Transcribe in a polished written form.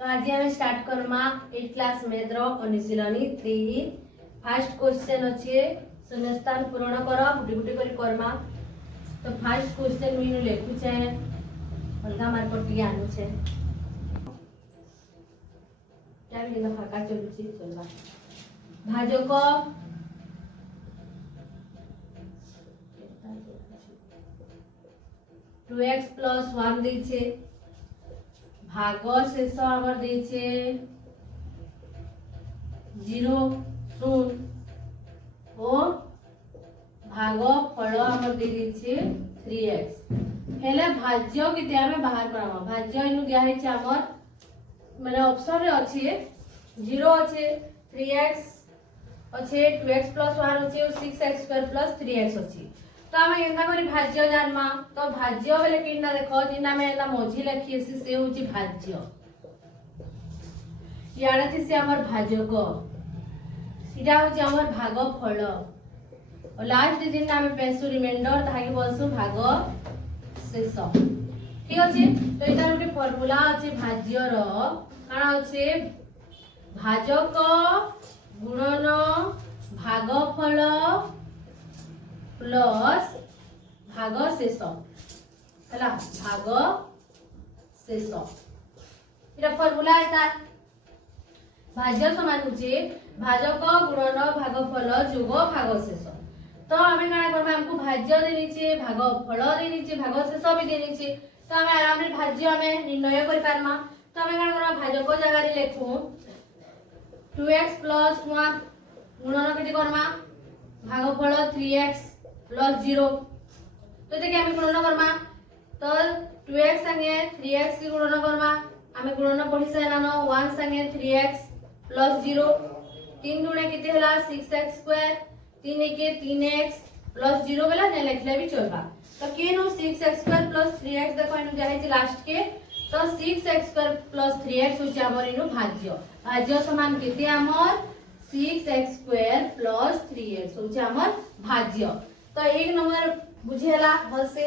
तो आज हम स्टार्ट करमा 8 क्लास मैथ रो अनुशीलनी 3 फर्स्ट क्वेश्चन अछि शून्यस्थान पूर्ण कर गुटी गुटी करी करमा। तो फर्स्ट क्वेश्चन मीनू लेखु छे अलगा मार्क टिके आनु छे क्या भी ना फाका चलु छी चलबा भाजक 2x + 1 दै छे भाग शेष आमर दै छे 0 0 ओ भाग फल आमर दे दै छे 3x हेले भाज्य केते हमें बाहर करामा भाज्य इनु दिया है छे आमर माने ऑप्शन रे अछि 0 अछि 3x अछि 2x + 1 अछि और 6x² + 3x अछि। तो हमें एंदा करी भाज्य जानमा तो भाज्य बेले किना देखो जिना में एला मोझी लिखी से होची भाज्य याडा थिसे हमर भाजक इडा होची हमर भागफल और लास्ट जिना हमें पेसु रिमाइंडर ताकि बोलसु भाग शेष ठीक अछि। तो इतार गुटे फार्मूला अछि भाज्य रो काना अछि भाजक गुणन भागफल प्लस भाग शेष हला भाग शेष इटा फार्मूला एता भाज्य समान होचे भाजक गुणन भागफल जोग भाग शेष। तो हमें काना करबा हमको भाज्य देनी छे भागफल देनी छे भाग शेष भी देनी छे तो हमें आराम रे भाज्य हमें निर्णय करि पारमा। तो हमें काना करबा भाजक जगह रे लेखु 2x + 1 गुणन केते करबा भागफल 3x + 0 तो देखि हमें गुणन करबा तो 2x संगे 3x की गुणन करबा हमें गुणन पढि सैलानो 1 संगे 3x + 0 3 गुणे केते हला 6x² 3 के 3x + 0 वाला ने लिखले भी चलबा। तो केनो 6x² + 3x देखो इनु जाय छै लास्ट के तो 6x² + 3x होचे हमर इनु भाज्य भाज्य समान केते हमर 6x² + 3x होचे हमर भाज्य। तो एक नंबर बुझेला भल से